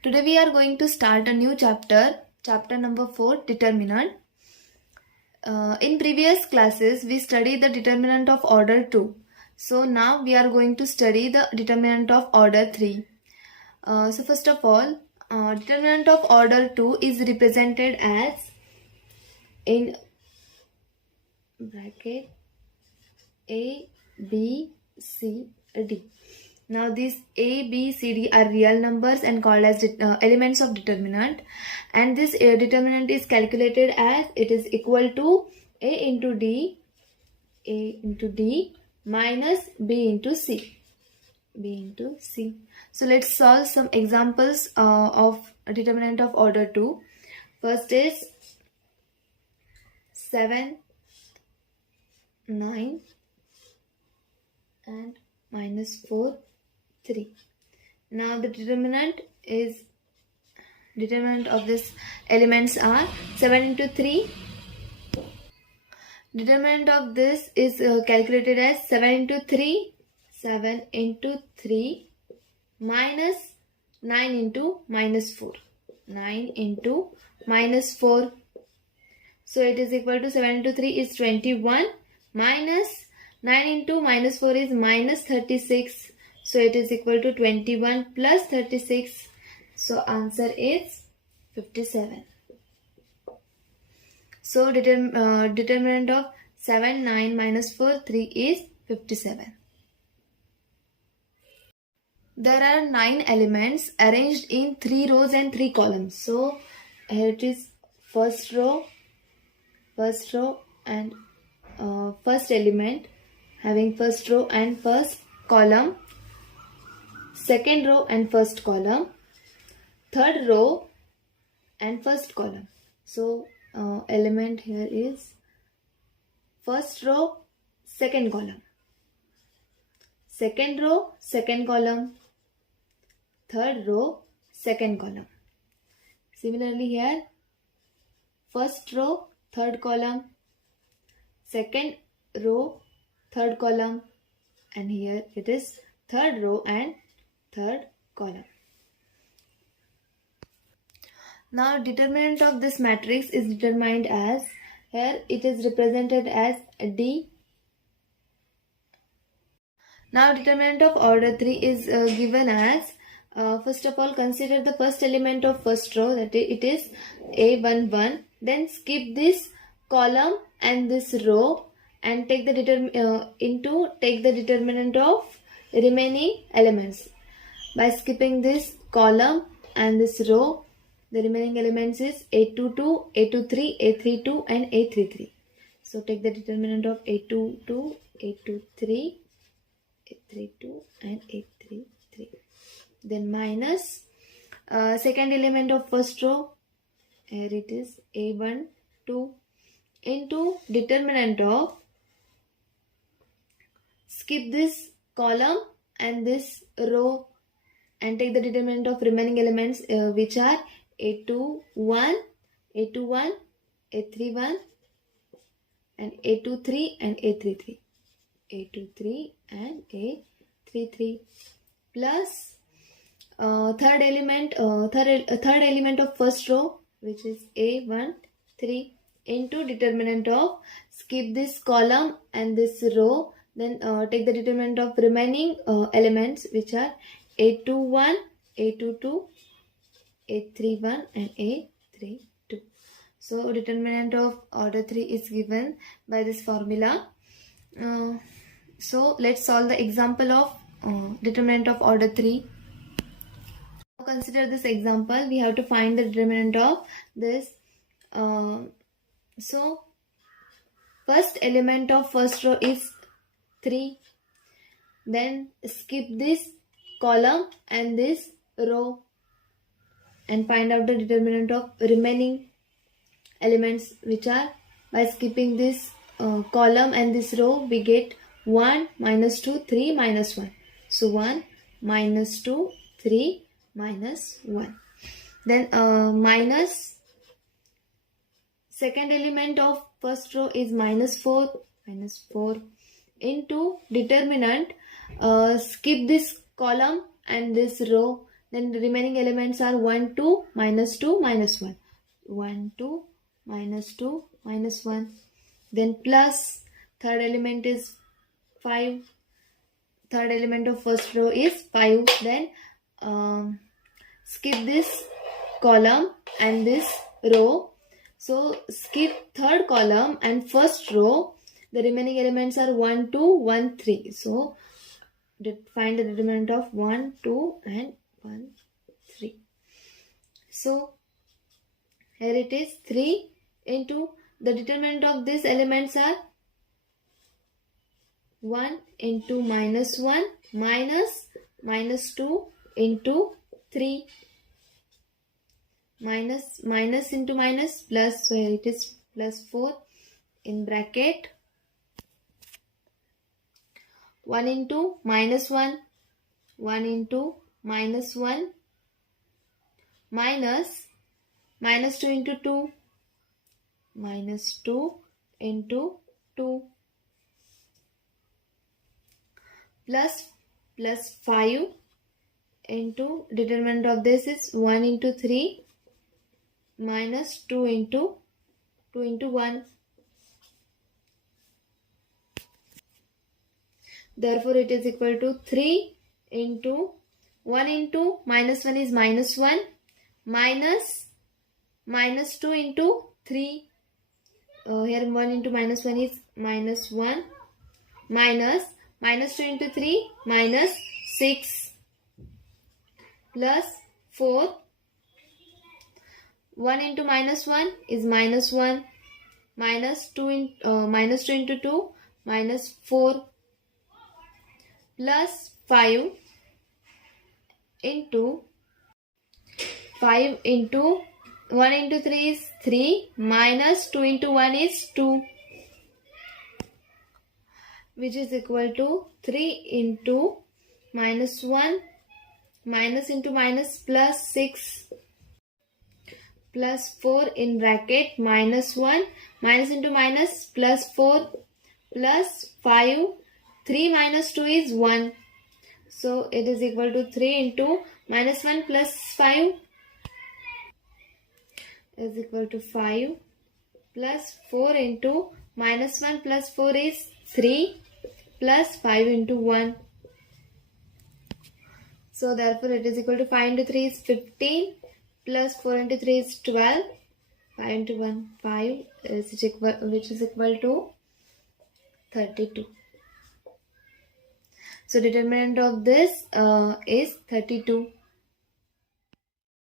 Today we are going to start a new chapter, chapter number 4, determinant. In previous classes, we studied the determinant of order 2. So now we are going to study the determinant of order 3. So first of all, determinant of order 2 is represented as in bracket A, B, C, D. Now these A, B, C, D are real numbers and called as elements of determinant, and this determinant is calculated as it is equal to A into D minus B into C. So let's solve some examples of determinant of order 2. First is 7, 9 and minus 4, 3. Now the determinant of this elements are 7 into 3. Determinant of this is calculated as 7 into 3 minus 9 into minus 4. So it is equal to 7 into 3 is 21 minus 9 into minus 4 is minus 36. So it is equal to 21 plus 36. So answer is 57. So determinant of 7, 9 minus 4, 3 is 57. There are 9 elements arranged in 3 rows and 3 columns. So here it is first row and first element having first row and first column, second row and first column, third row and first column. So element here is first row, second column, second row, second column, third row, second column. Similarly here first row, third column, second row, third column, and here it is third row and third column. Now determinant of this matrix is determined as, here it is represented as D. Now determinant of order 3 is given as, first of all consider the first element of first row, that it is A11. Then skip this column and this row and take the determinant of remaining elements. By skipping this column and this row, the remaining elements is A22, A23, A32 and A33. So take the determinant of A22, A23, A32 and A33. Then minus second element of first row, here it is A12 into determinant of, skip this column and this row and take the determinant of remaining elements which are A21, A31, A31 and A23 and A33. A23 and A33 plus third element of first row, which is A13 into determinant of, skip this column and this row, then take the determinant of remaining elements which are A21, A22, A31 and A32. So determinant of order 3 is given by this formula. So let's solve the example of determinant of order 3. Now consider this example. We have to find the determinant of this. So first element of first row is 3. Then skip this column and this row and find out the determinant of remaining elements, which are, by skipping this column and this row, we get 1, minus 2, 3, minus 1. So 1, minus 2, 3, minus 1. Then minus second element of first row is minus 4 into determinant, skip this column and this row Then the remaining elements are 1, 2, minus 2, minus 1. 1, 2, minus 2, minus 1. Then plus, third element is 5. Third element of first row is 5. Then skip this column and this row. So skip third column and first row. The remaining elements are 1, 2, 1, 3. So find the determinant of 1, 2 and 1, 3. So here it is 3 into the determinant of these elements are 1 into minus 1 minus 2 into 3 minus into minus plus, so here it is plus 4 in bracket 1 into minus 1 into minus 1 minus 2 into 2 minus 2 into 2 plus 5 into determinant of this is 1 into 3 minus 2 into 1. Therefore, it is equal to 3 into 1 into minus 1 is minus 1 minus 2 into 3. Here 1 into minus 1 is minus 1 minus 2 into 3 minus 6 plus 4. 1 into minus 1 is minus 1 minus 2 into 2 minus 4 plus 5 into 1 into 3 is 3 minus 2 into 1 is 2, which is equal to 3 into minus 1 minus into minus plus 6 plus 4 in bracket minus 1 minus into minus plus 4 plus 5. 3 minus 2 is 1. So it is equal to 3 into minus 1 plus 5 is equal to 5 plus 4 into minus 1 plus 4 is 3 plus 5 into 1. So therefore it is equal to 5 into 3 is 15 plus 4 into 3 is 12. 5 into 1 5 which is equal to 32. So determinant of this is 32.